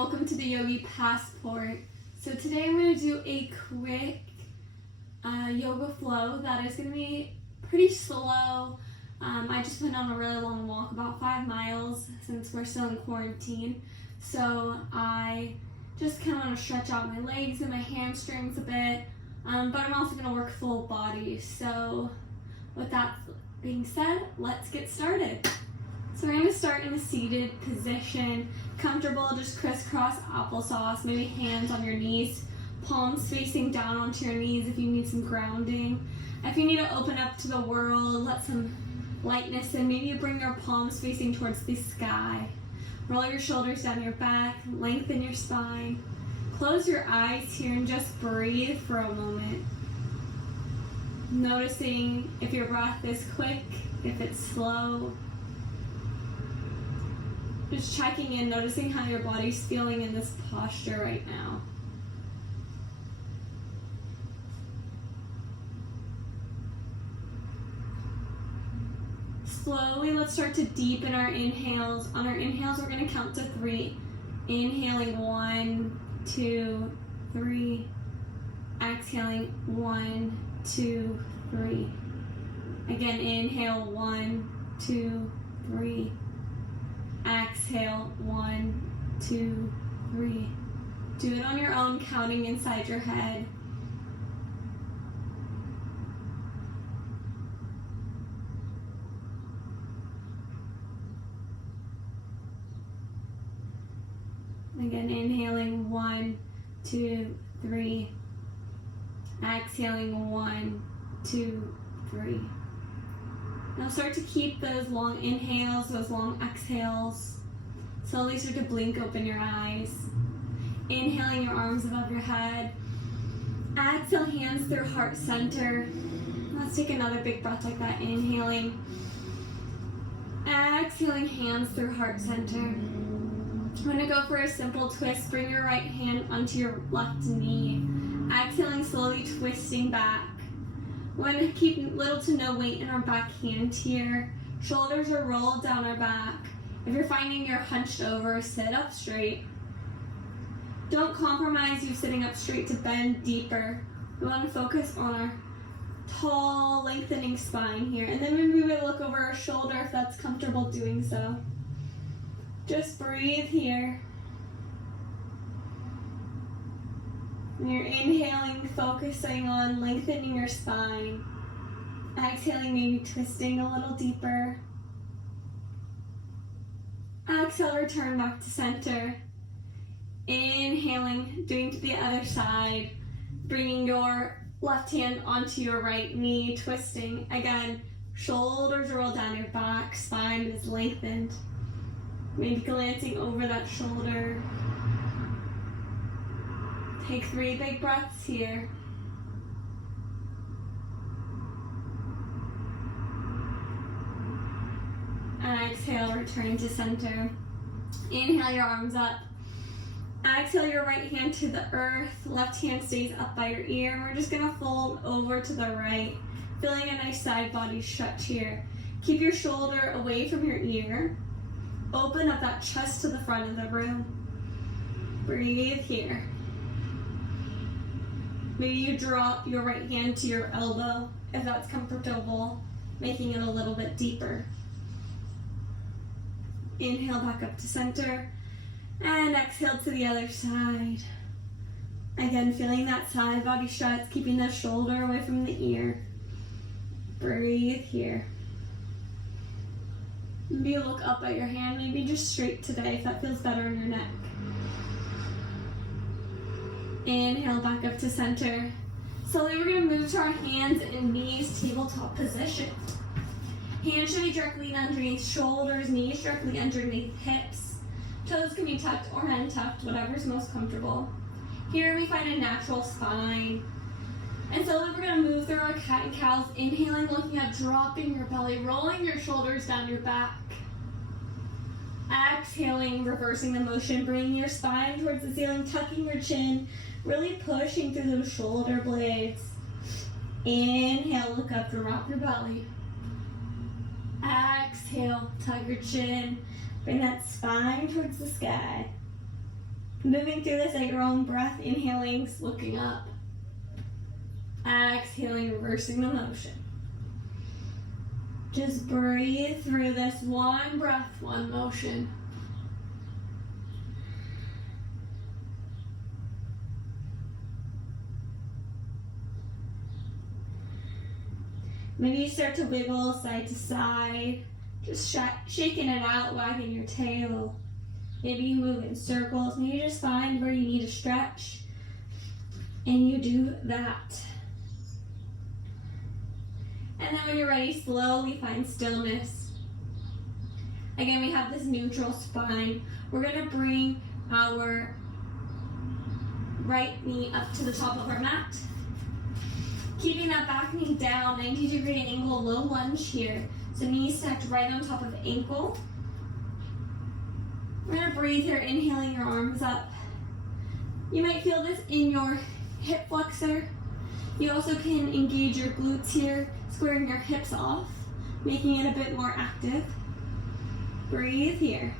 welcome to the Yogi Passport. So today I'm going to do a quick yoga flow that is going to be pretty slow. I just went on a really long walk, about 5 miles, since we're still in quarantine. So I just kind of want to stretch out my legs and my hamstrings a bit, but I'm also going to work full body. So with that being said, let's get started. So we're going to start in a seated position, comfortable, just crisscross applesauce, maybe hands on your knees, palms facing down onto your knees if you need some grounding. If you need to open up to the world, let some lightness in, maybe you bring your palms facing towards the sky. Roll your shoulders down your back, lengthen your spine. Close your eyes here and just breathe for a moment. Noticing if your breath is quick, if it's slow. Just checking in, noticing how your body's feeling in this posture right now. Slowly, let's start to deepen our inhales. On our inhales, we're going to count to 3. Inhaling 1, 2, 3. Exhaling 1, 2, 3. Again, inhale 1, 2, 3. Exhale 1, 2, 3. Do it on your own, counting inside your head. Again, inhaling 1, 2, 3. Exhaling 1, 2, 3. Now start to keep those long inhales, those long exhales. Slowly start to blink open your eyes. Inhaling your arms above your head. Exhale, hands through heart center. Let's take another big breath like that. Inhaling. Exhaling, hands through heart center. I'm going to go for a simple twist. Bring your right hand onto your left knee. Exhaling, slowly twisting back. We're going to keep little to no weight in our back hand here. Shoulders are rolled down our back. If you're finding you're hunched over, sit up straight. Don't compromise you sitting up straight to bend deeper. We want to focus on our tall, lengthening spine here. And then maybe we look over our shoulder if that's comfortable doing so. Just breathe here. When you're inhaling, focusing on lengthening your spine. Exhaling, maybe twisting a little deeper. Exhale, return back to center. Inhaling, doing to the other side. Bringing your left hand onto your right knee, twisting. Again, shoulders roll down your back, spine is lengthened. Maybe glancing over that shoulder. Take 3 big breaths here. And exhale, return to center. Inhale your arms up. Exhale your right hand to the earth. Left hand stays up by your ear. And we're just going to fold over to the right. Feeling a nice side body stretch here. Keep your shoulder away from your ear. Open up that chest to the front of the room. Breathe here. Maybe you drop your right hand to your elbow if that's comfortable, making it a little bit deeper. Inhale back up to center and exhale to the other side. Again, feeling that side body stretch, keeping the shoulder away from the ear. Breathe here. Maybe look up at your hand, maybe just straight today if that feels better in your neck. Inhale back up to center. Slowly we're going to move to our hands and knees, tabletop position. Hands should be directly underneath shoulders, knees directly underneath hips. Toes can be tucked or untucked, whatever's most comfortable. Here we find a natural spine. And slowly we're going to move through our cat and cows, inhaling, looking at dropping your belly, rolling your shoulders down your back. Exhaling, reversing the motion, bringing your spine towards the ceiling, tucking your chin, really pushing through those shoulder blades. Inhale, look up, drop your belly. Exhale, tuck your chin, bring that spine towards the sky. Moving through this at your own breath, inhaling, looking up. Exhaling, reversing the motion. Just breathe through this one breath, one motion. Maybe you start to wiggle side to side, just shaking it out, wagging your tail. Maybe you move in circles. Maybe you just find where you need to stretch, and you do that. And then when you're ready, slowly find stillness. Again, we have this neutral spine. We're gonna bring our right knee up to the top of our mat. Keeping that back knee down, 90-degree angle, low lunge here. So knees stacked right on top of ankle. We're gonna breathe here, inhaling your arms up. You might feel this in your hip flexor. You also can engage your glutes here, squaring your hips off, making it a bit more active. Breathe here.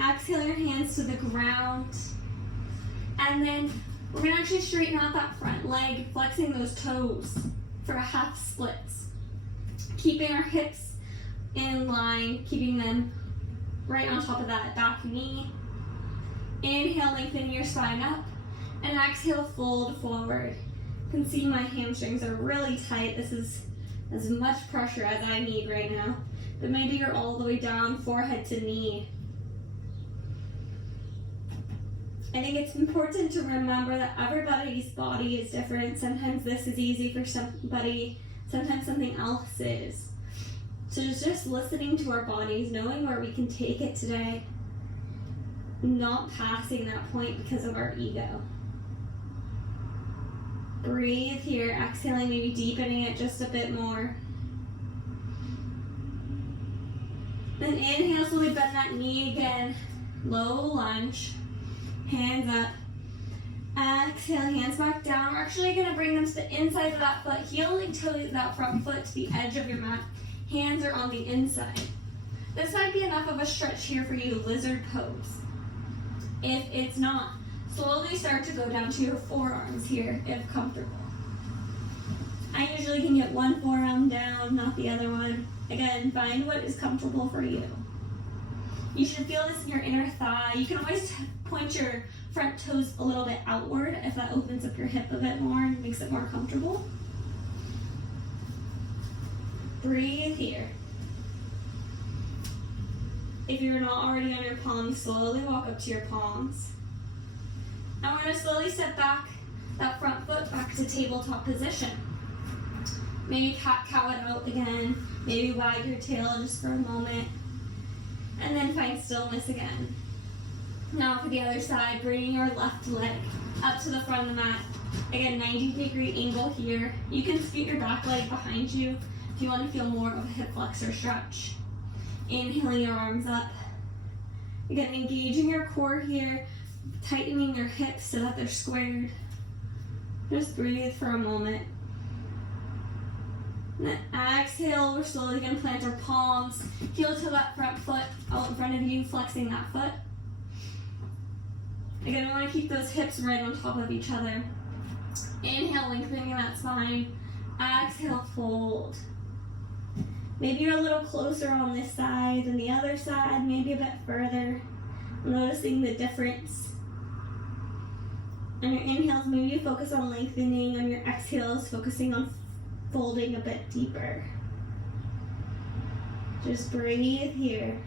Exhale your hands to the ground. And then we're gonna actually straighten out that front leg, flexing those toes for a half splits. Keeping our hips in line, keeping them right on top of that back knee. Inhale, lengthening your spine up. And exhale, fold forward. You can see my hamstrings are really tight. This is as much pressure as I need right now. But maybe you're all the way down, forehead to knee. I think it's important to remember that everybody's body is different. Sometimes this is easy for somebody, sometimes something else is. So just listening to our bodies, knowing where we can take it today, not passing that point because of our ego. Breathe here, exhaling, maybe deepening it just a bit more. Then inhale, slowly bend that knee again, low lunge. Hands up. Exhale, hands back down. We're actually going to bring them to the inside of that foot, heeling toe that front foot to the edge of your mat. Hands are on the inside. This might be enough of a stretch here for you, lizard pose. If it's not, slowly start to go down to your forearms here, if comfortable. I usually can get one forearm down, not the other one. Again, find what is comfortable for you. You should feel this in your inner thigh. You can always point your front toes a little bit outward if that opens up your hip a bit more and makes it more comfortable. Breathe here. If you're not already on your palms, slowly walk up to your palms. And we're going to slowly step back that front foot back to tabletop position. Maybe cat-cow it out again. Maybe wag your tail just for a moment. And then find stillness again. Now for the other side, bringing your left leg up to the front of the mat. Again, 90-degree angle here. You can scoot your back leg behind you if you want to feel more of a hip flexor stretch. Inhaling your arms up. Again, engaging your core here, tightening your hips so that they're squared. Just breathe for a moment. And then exhale, we're slowly going to plant our palms. Heel to that front foot out in front of you, flexing that foot. Again, we want to keep those hips right on top of each other. Inhale, lengthening that spine. Exhale, fold. Maybe you're a little closer on this side than the other side, maybe a bit further. Noticing the difference. On your inhales, maybe you focus on lengthening. On your exhales, focusing on folding a bit deeper. Just breathe here.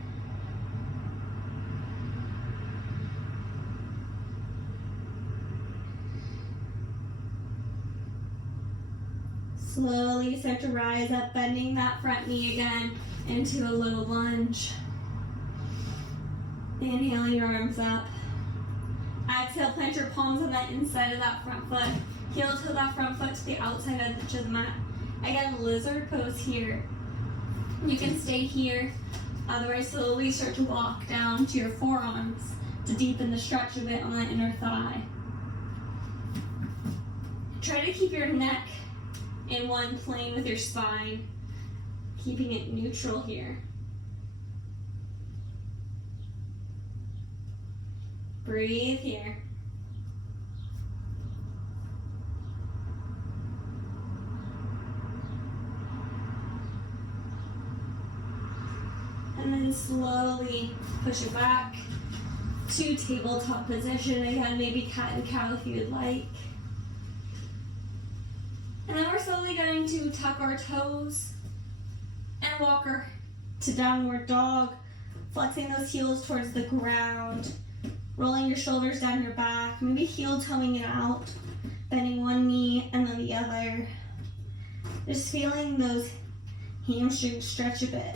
Slowly start to rise up, bending that front knee again into a low lunge. Inhaling your arms up. Exhale, plant your palms on the inside of that front foot. Heel to that front foot to the outside edge of the mat. Again, lizard pose here. You can stay here. Otherwise, slowly start to walk down to your forearms to deepen the stretch a bit on that inner thigh. Try to keep your neck in one plane with your spine, keeping it neutral here. Breathe here. And then slowly push it back to tabletop position. Again, maybe cat and cow if you'd like. And then we're slowly going to tuck our toes and walk her to downward dog, flexing those heels towards the ground, rolling your shoulders down your back, maybe heel toeing it out, bending one knee and then the other. Just feeling those hamstrings stretch a bit.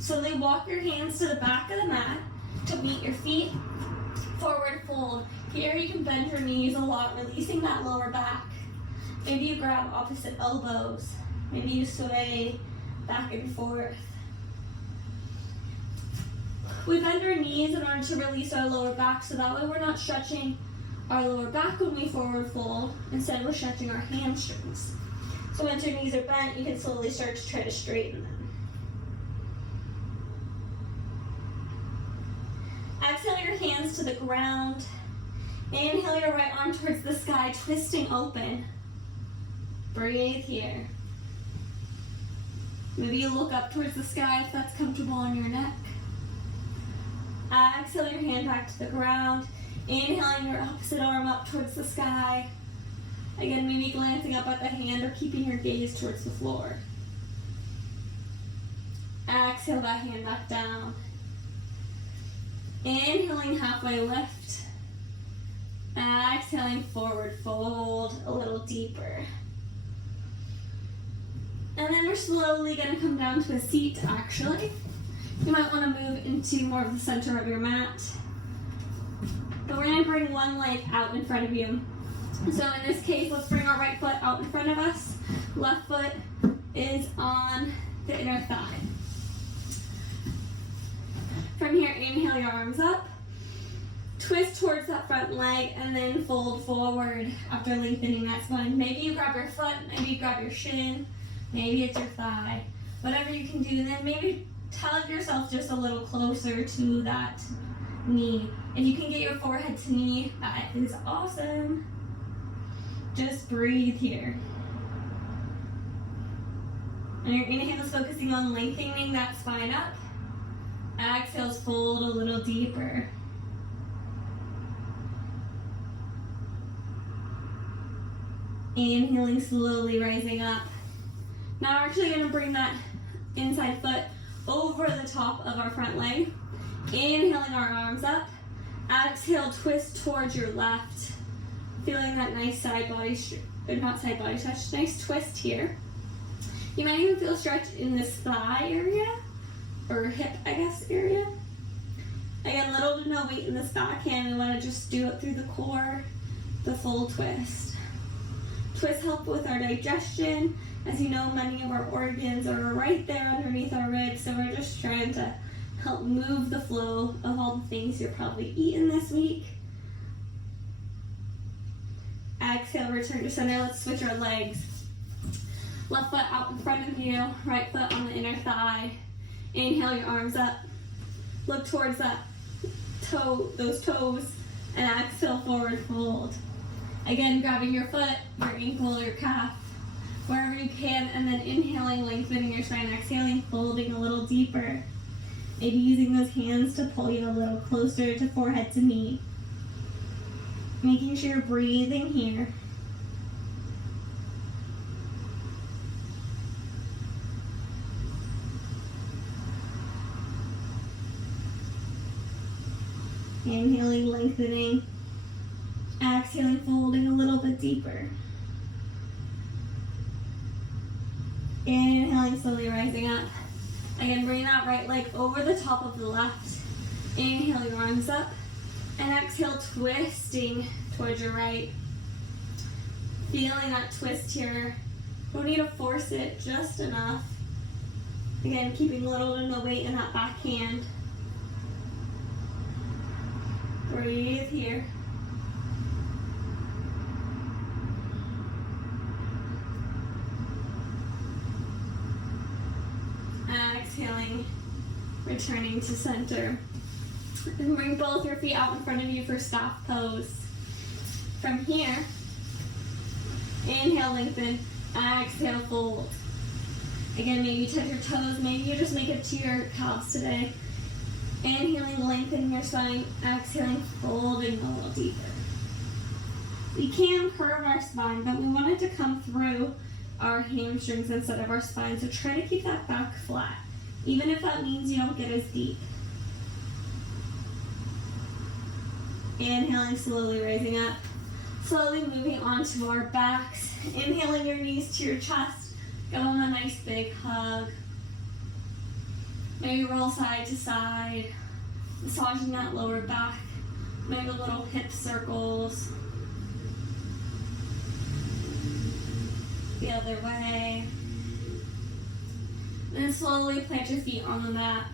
Slowly walk your hands to the back of the mat to meet your feet, forward fold. Here you can bend your knees a lot, releasing that lower back. Maybe you grab opposite elbows. Maybe you sway back and forth. We bend our knees in order to release our lower back, so that way we're not stretching our lower back when we forward fold. Instead, we're stretching our hamstrings. So once your knees are bent, you can slowly start to try to straighten them. Exhale your hands to the ground. Inhale your right arm towards the sky, twisting open. Breathe here. Maybe you look up towards the sky if that's comfortable on your neck. Exhale your hand back to the ground. Inhaling your opposite arm up towards the sky. Again, maybe glancing up at the hand or keeping your gaze towards the floor. Exhale that hand back down. Inhaling halfway lift. Exhaling forward fold a little deeper. And then we're slowly going to come down to a seat actually. You might want to move into more of the center of your mat. But we're going to bring one leg out in front of you. So in this case, let's bring our right foot out in front of us. Left foot is on the inner thigh. From here, inhale your arms up. Twist towards that front leg and then fold forward after lengthening that spine. Maybe you grab your foot, maybe you grab your shin, maybe it's your thigh. Whatever you can do, then maybe tug yourself just a little closer to that knee. If you can get your forehead to knee, that is awesome. Just breathe here. And your inhale is focusing on lengthening that spine up. Exhales, fold a little deeper. Inhaling, slowly rising up. Now we're actually going to bring that inside foot over the top of our front leg. Inhaling our arms up. Exhale, twist towards your left. Feeling that nice side body, not side body stretch, nice twist here. You might even feel stretch in this thigh area, or hip, I guess, area. Again, little to no weight in this backhand. We want to just do it through the core, the full twist. Twists help with our digestion. As you know, many of our organs are right there underneath our ribs, so we're just trying to help move the flow of all the things you're probably eating this week. Exhale, return to center. Let's switch our legs. Left foot out in front of you, right foot on the inner thigh. Inhale your arms up. Look towards that toe, those toes, and exhale, forward fold. Again, grabbing your foot, your ankle, your calf, wherever you can, and then inhaling, lengthening your spine, exhaling, folding a little deeper. Maybe using those hands to pull you a little closer to forehead to knee. Making sure you're breathing here. Inhaling, lengthening. Exhaling, folding a little bit deeper. Inhaling, slowly rising up. Again, bring that right leg over the top of the left. Inhale your arms up. And exhale, twisting towards your right. Feeling that twist here. Don't need to force it, just enough. Again, keeping little to no weight in that back hand. Breathe here. Exhaling, returning to center. And bring both your feet out in front of you for staff pose. From here, inhale, lengthen, exhale, fold. Again, maybe touch your toes, maybe you just make it to your calves today. Inhaling, lengthening your spine, exhaling, folding a little deeper. We can curve our spine, but we want it to come through our hamstrings instead of our spine, so try to keep that back flat, even if that means you don't get as deep. Inhaling, slowly rising up, slowly moving onto our backs. Inhaling your knees to your chest, give them a nice big hug. Maybe roll side to side, massaging that lower back, maybe little hip circles. The other way. Then slowly plant your feet on the mat.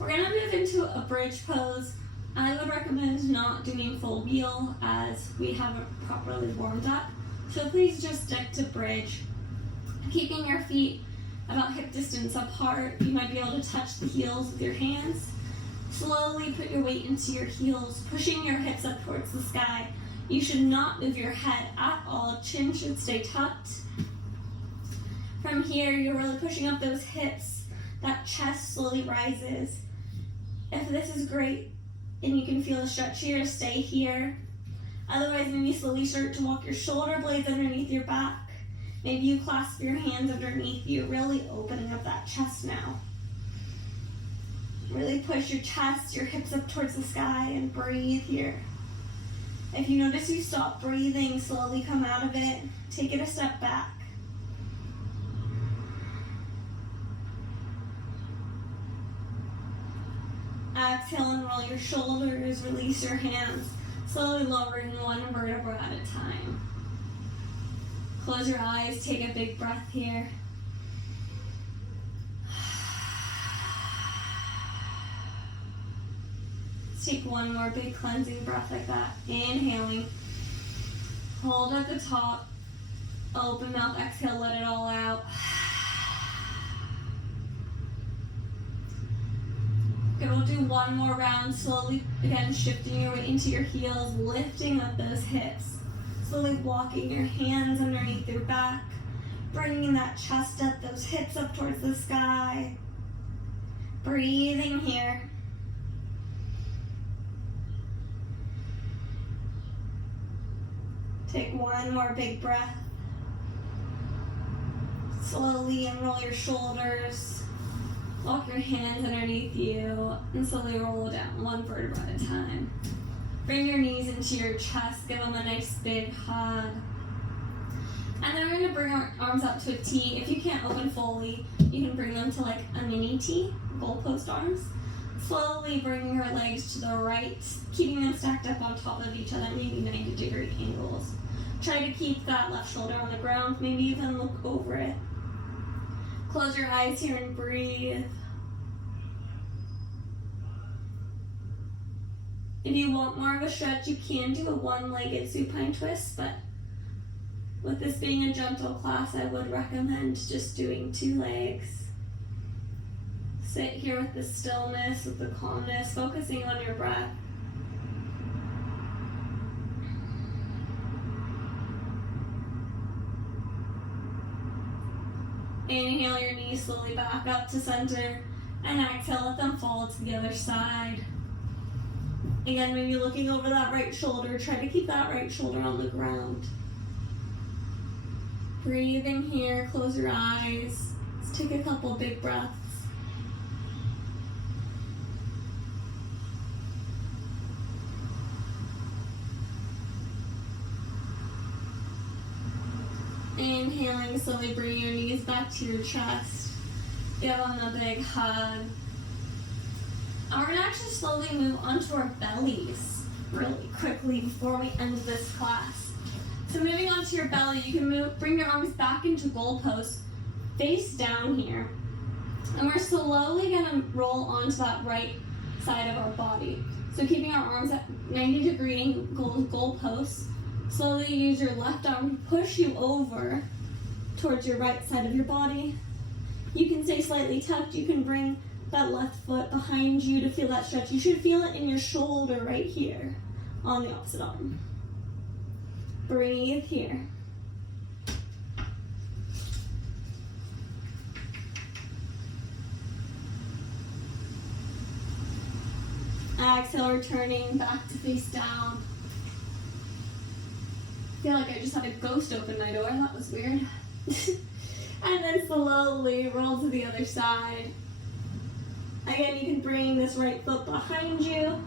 We're going to move into a bridge pose. I would recommend not doing full wheel as we haven't properly warmed up. So please just stick to bridge. Keeping your feet about hip distance apart. You might be able to touch the heels with your hands. Slowly put your weight into your heels, pushing your hips up towards the sky. You should not move your head at all. Chin should stay tucked. From here, you're really pushing up those hips. That chest slowly rises. If this is great and you can feel a stretch here, stay here. Otherwise, maybe slowly start to walk your shoulder blades underneath your back. Maybe you clasp your hands underneath you, really opening up that chest now. Really push your chest, your hips up towards the sky, and breathe here. If you notice you stop breathing, slowly come out of it. Take it a step back. Exhale and roll your shoulders, release your hands, slowly lowering one vertebra at a time. Close your eyes, take a big breath here. Let's take one more big cleansing breath like that. Inhaling. Hold at the top. Open mouth, exhale, let it all out. Okay, we'll do one more round, slowly, again, shifting your weight into your heels, lifting up those hips. Slowly walking your hands underneath your back, bringing that chest up, those hips up towards the sky. Breathing here. Take one more big breath. Slowly unroll your shoulders. Walk your hands underneath you and slowly roll down one vertebra at a time. Bring your knees into your chest, give them a nice big hug. And then we're going to bring our arms up to a T. If you can't open fully, you can bring them to like a mini T, goalpost arms. Slowly bring your legs to the right, keeping them stacked up on top of each other, maybe 90-degree angles. Try to keep that left shoulder on the ground, maybe even look over it. Close your eyes here and breathe. If you want more of a stretch, you can do a one-legged supine twist, but with this being a gentle class, I would recommend just doing 2 legs. Sit here with the stillness, with the calmness, focusing on your breath. Inhale your knees slowly back up to center, and exhale, let them fall to the other side. Again, maybe looking over that right shoulder, try to keep that right shoulder on the ground. Breathing here, close your eyes. Let's take a couple big breaths. Inhaling, slowly bring your knees back to your chest. Give them a big hug. And we're going to actually slowly move onto our bellies really quickly before we end this class. So moving onto your belly, you can bring your arms back into goalpost, face down here. And we're slowly going to roll onto that right side of our body. So keeping our arms at 90-degree goalposts. Slowly use your left arm to push you over towards your right side of your body. You can stay slightly tucked. You can bring that left foot behind you to feel that stretch. You should feel it in your shoulder right here on the opposite arm. Breathe here. Exhale, returning back to face down. I feel like I just had a ghost open my door. That was weird. And then slowly roll to the other side. Again, you can bring this right foot behind you.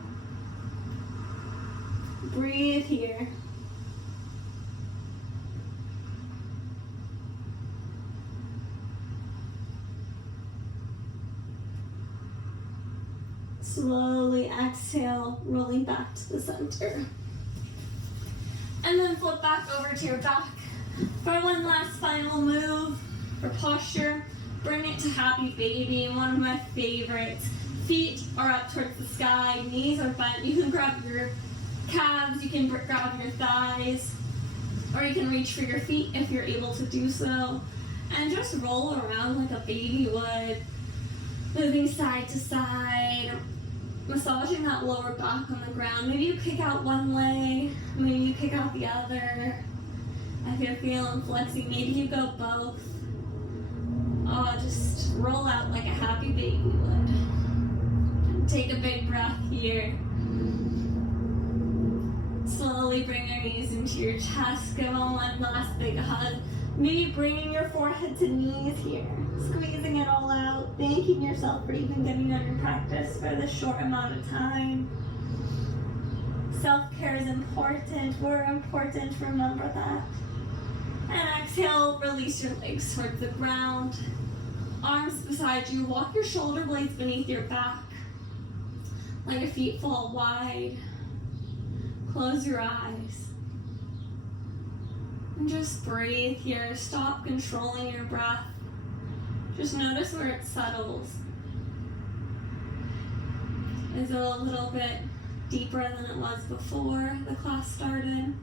Breathe here. Slowly exhale, rolling back to the center. And then flip back over to your back. For one last final move or posture, bring it to happy baby, one of my favorites. Feet are up towards the sky, knees are bent. You can grab your calves, you can grab your thighs, or you can reach for your feet if you're able to do so. And just roll around like a baby would, moving side to side, massaging that lower back on the ground. Maybe you kick out one leg, maybe you kick out the other. If you're feeling flexy, maybe you go both. Oh, just roll out like a happy baby would. And take a big breath here. Slowly bring your knees into your chest. Give on one last big hug. Maybe bringing your forehead to knees here. Squeezing it all out. Thanking yourself for even getting on your practice for this short amount of time. Self-care is important. We're important. Remember that. And exhale, release your legs towards the ground. Arms beside you. Walk your shoulder blades beneath your back. Let your feet fall wide. Close your eyes. And just breathe here. Stop controlling your breath. Just notice where it settles. Is it a little bit deeper than it was before the class started?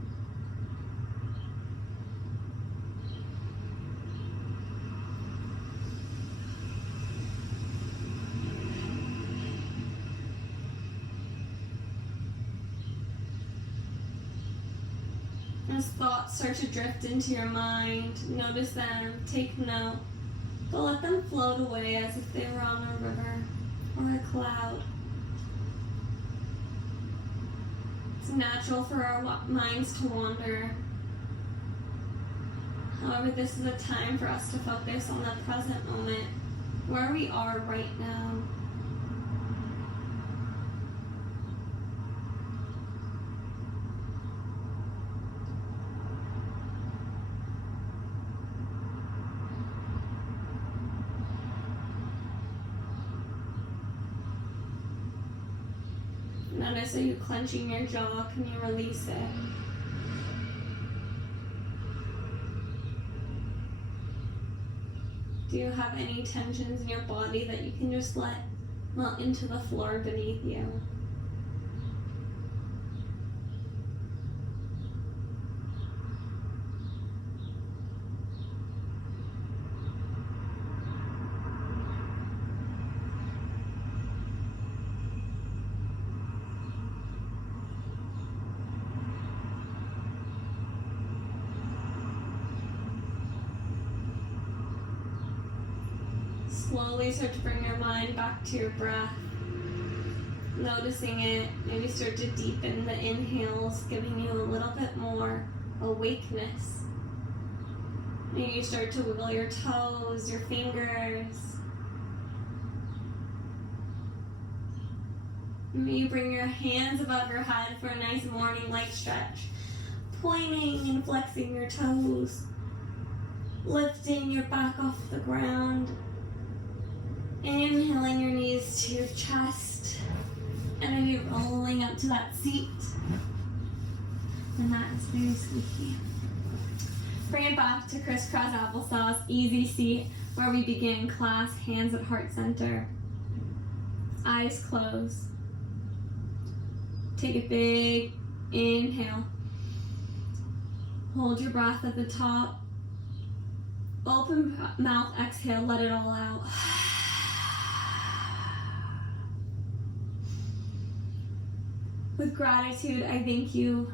As thoughts start to drift into your mind, notice them, take note, but let them float away as if they were on a river or a cloud. It's natural for our minds to wander. However, this is a time for us to focus on the present moment, where we are right now. Notice, are you clenching your jaw? Can you release it? Do you have any tensions in your body that you can just let melt into the floor beneath you? Slowly start to bring your mind back to your breath, noticing it. Maybe start to deepen the inhales, giving you a little bit more awakeness. Maybe you start to wiggle your toes, your fingers. Maybe you bring your hands above your head for a nice morning-like stretch, pointing and flexing your toes, lifting your back off the ground. Inhaling your knees to your chest, and then you're rolling up to that seat. And that is very squeaky. Bring it back to crisscross applesauce, easy seat, where we begin class, hands at heart center. Eyes closed. Take a big inhale. Hold your breath at the top. Open mouth, exhale, let it all out. With gratitude, I thank you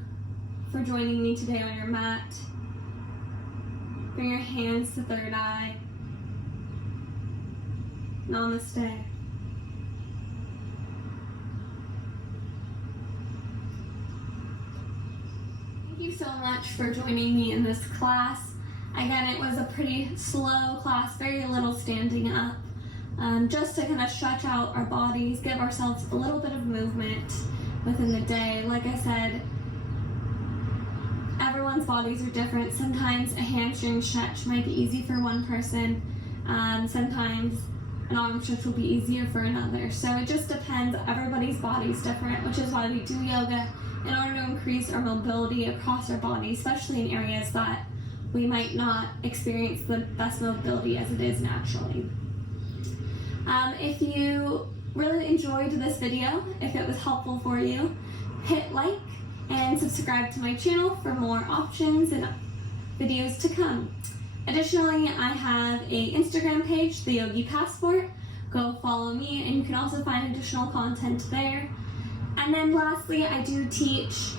for joining me today on your mat. Bring your hands to third eye. Namaste. Thank you so much for joining me in this class. Again, it was a pretty slow class, very little standing up, just to kind of stretch out our bodies, give ourselves a little bit of movement within the day. Like I said, everyone's bodies are different. Sometimes a hamstring stretch might be easy for one person. Sometimes an arm stretch will be easier for another. So it just depends. Everybody's body's different, which is why we do yoga, in order to increase our mobility across our body, especially in areas that we might not experience the best mobility as it is naturally. If you really enjoyed this video, if it was helpful for you, hit like and subscribe to my channel for more options and videos to come. Additionally, I have an Instagram page, The Yogi Passport. Go follow me, and you can also find additional content there. And then lastly, I do teach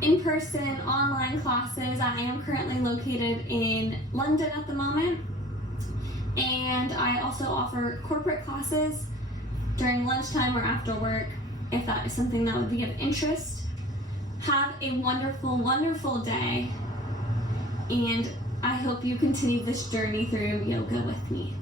in-person online classes. I am currently located in London at the moment, and I also offer corporate classes during lunchtime or after work, if that is something that would be of interest. Have a wonderful, wonderful day, and I hope you continue this journey through yoga with me.